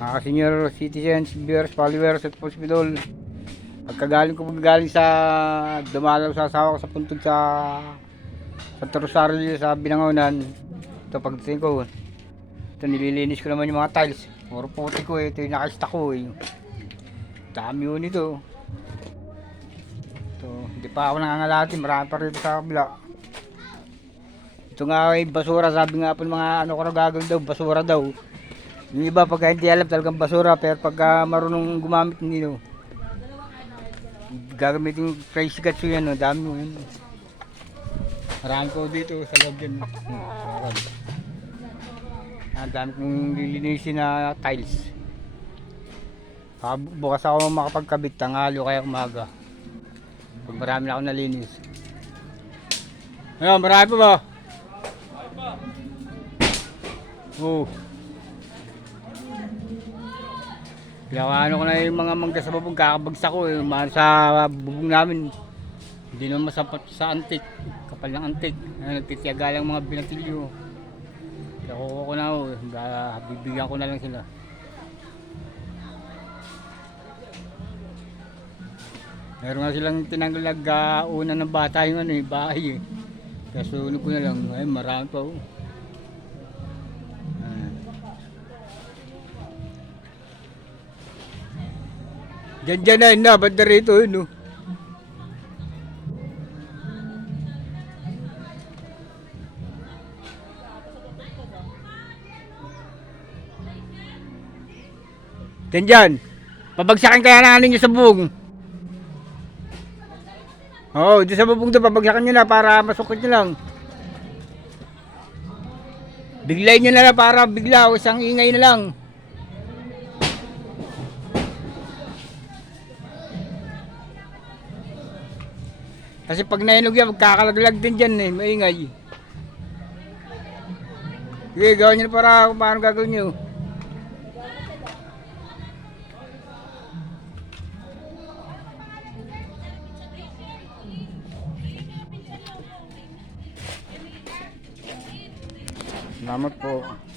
Mga senior citizens, viewers, followers at hospital. Pagkagaling ko sa dumalaw sa asawa ko sa puntod sa Rosario sa Binangonan. Ito pagdating ko, ito nililinis ko naman yung mga tiles. Puro puti ko ito yung nakaista ko Dami yun ito. Ito, hindi pa ako nangangalati, marami pa rito sa kabila. Ito nga ay basura, sabi nga po ng mga ano ko na gagawin daw, basura daw. Yung iba pagka hindi alam talagang basura, pero pagka marunong gumamit hindi gagamitin yung crazy guts yan, dami mo yun. Marami ko dito sa loob yan. Ang dami kong lilinisin na tiles. Bukas ako makapagkabit, tanghalo kaya umaga. Pag marami na ako nalinis. Ayun, marami pa ba? Oo. Ano ko na yung mga mangga sa bubong, kakabagsak ko sa bubong namin. Hindi naman masapat sa antik, kapal ng antik. Nagtitiyaga lang mga binatilyo. Kaya kukuha ko na bibigyan ko na lang sila. Meron nga silang tinanggal nag-una ng bata yung bahay Kaya sunog ko na lang, ay marami pa Diyan na, banda rito Diyan. Pabagsakin kaya na ninyo sa bubong. Oo, di sa bubong doon, pabagsakin nyo na para masukit nyo lang. Biglayin nyo na lang para bigla o isang ingay na lang. Kasi pag nainog yan, magkakalaglag din dyan maingay. Sige, gawin nyo na para paano gagawin nyo. Salamat po.